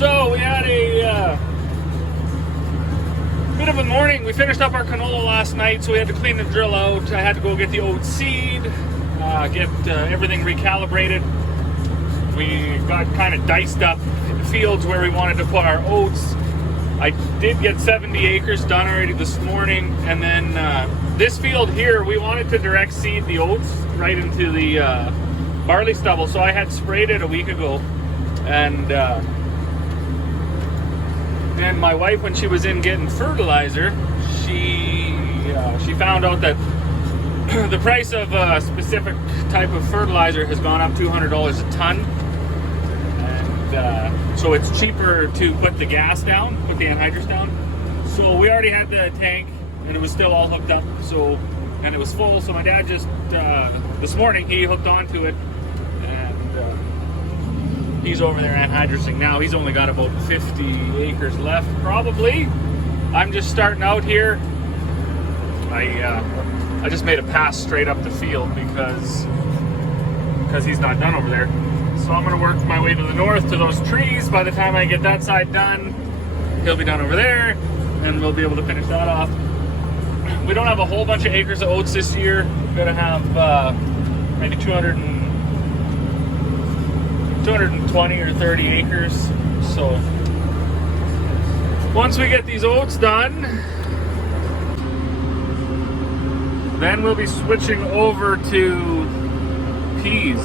So we had a bit of a morning. We finished up our canola last night, so we had to clean the drill out. I had to go get the oat seed, get everything recalibrated. We got kind of diced up fields where we wanted to put our oats. I did get 70 acres done already this morning, and then this field here, we wanted to direct seed the oats right into the barley stubble, so I had sprayed it a week ago, and then my wife, when she was in getting fertilizer, she found out that the price of a specific type of fertilizer has gone up $200 a ton, and so it's cheaper to put the gas down, put the anhydrous down. So we already had the tank, and it was still all hooked up, and it was full. So my dad just this morning he hooked onto it, and he's over there anhydrousing now. He's only got about 50 acres left, probably. I'm just starting out here. I just made a pass straight up the field because he's not done over there. So I'm gonna work my way to the north to those trees. By the time I get that side done, he'll be done over there, and we'll be able to finish that off. We don't have a whole bunch of acres of oats this year. We're gonna have maybe 220 or 30 acres. So once we get these oats done, then we'll be switching over to peas.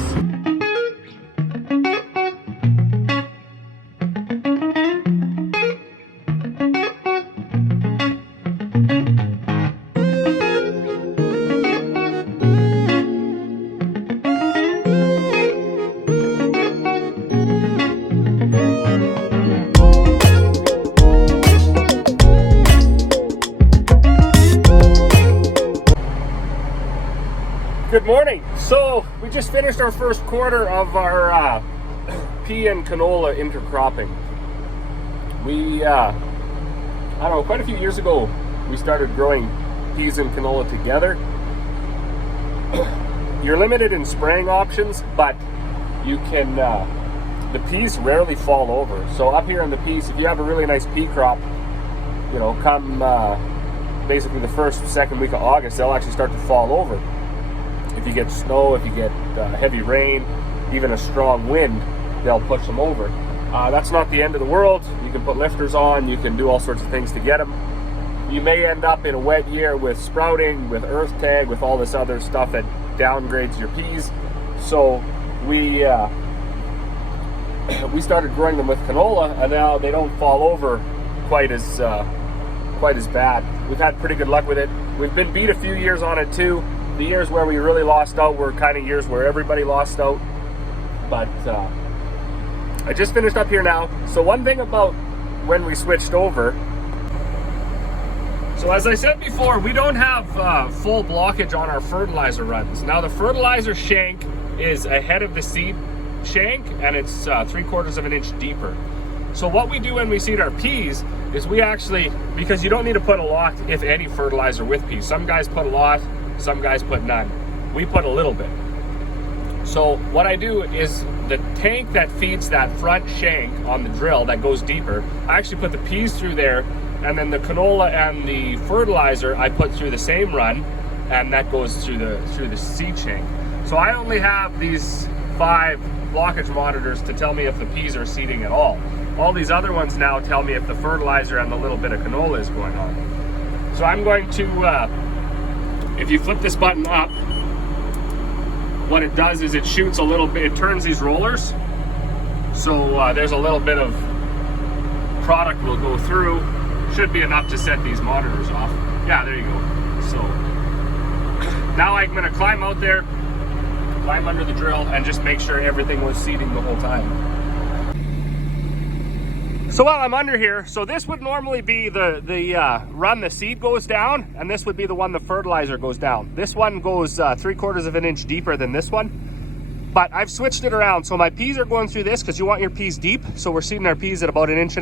Good morning. So we just finished our first quarter of our pea and canola intercropping. We, I don't know, quite a few years ago, we started growing peas and canola together. You're limited in spraying options, but you can, the peas rarely fall over. So up here in the peas, if you have a really nice pea crop, you know, come basically the first, second week of August, they'll actually start to fall over. If you get snow, if you get heavy rain, even a strong wind, they'll push them over. That's not the end of the world. You can put lifters on, you can do all sorts of things to get them. You may end up in a wet year with sprouting, with earth tag, with all this other stuff that downgrades your peas. So we started growing them with canola, and now they don't fall over quite as bad. We've had pretty good luck with it. We've been beat a few years on it too. The years where we really lost out were kind of years where everybody lost out. But I just finished up here now. So one thing about when we switched over, so as I said before, we don't have full blockage on our fertilizer runs. Now the fertilizer shank is ahead of the seed shank, and it's 3/4 of an inch deeper. So what we do when we seed our peas is we actually, because you don't need to put a lot, if any, fertilizer with peas. Some guys put a lot, some guys put none. We put a little bit. So what I do is the tank that feeds that front shank on the drill that goes deeper, I actually put the peas through there, and then the canola and the fertilizer I put through the same run, and that goes through the seed shank. So I only have these 5 blockage monitors to tell me if the peas are seeding at all. All these other ones now tell me if the fertilizer and the little bit of canola is going on. So I'm going to if you flip this button up, what it does is it shoots a little bit, it turns these rollers. So there's a little bit of product will go through. Should be enough to set these monitors off. Yeah, there you go. So now I'm gonna climb out there, climb under the drill, and just make sure everything was seeding the whole time. So while I'm under here, so this would normally be the run the seed goes down, and this would be the one the fertilizer goes down. This one goes 3/4 of an inch deeper than this one, but I've switched it around. So my peas are going through this because you want your peas deep. So we're seeding our peas at about 1.5 inches,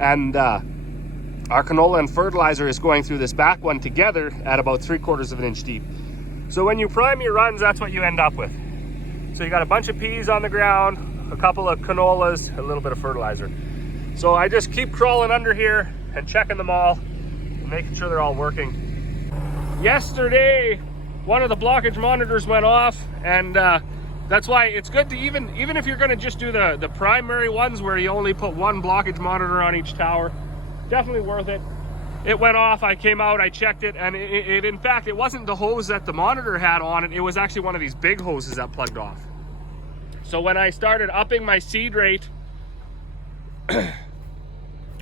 and our canola and fertilizer is going through this back one together at about 3/4 of an inch deep. So when you prime your runs, that's what you end up with. So you got a bunch of peas on the ground, a couple of canolas, a little bit of fertilizer. So I just keep crawling under here and checking them all and making sure they're all working. Yesterday, one of the blockage monitors went off, and that's why it's good to even if you're going to just do the primary ones where you only put one blockage monitor on each tower, definitely worth it. It went off, I came out, I checked it, and it in fact, it wasn't the hose that the monitor had on it, it was actually one of these big hoses that plugged off. So when I started upping my seed rate,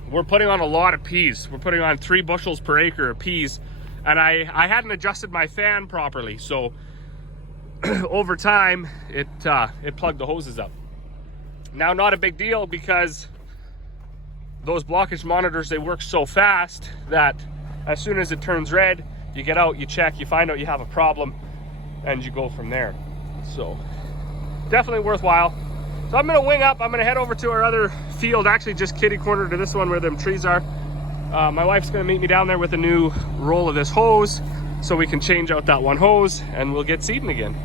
we're putting on a lot of peas. We're putting on 3 bushels per acre of peas, and I hadn't adjusted my fan properly, so over time it plugged the hoses up. Now, not a big deal, because those blockage monitors, they work so fast that as soon as it turns red, you get out, you check, you find out you have a problem, and you go from there. So definitely worthwhile. So I'm gonna wing up, I'm gonna head over to our other field, actually just kitty corner to this one where them trees are. My wife's gonna meet me down there with a new roll of this hose so we can change out that one hose and we'll get seeding again.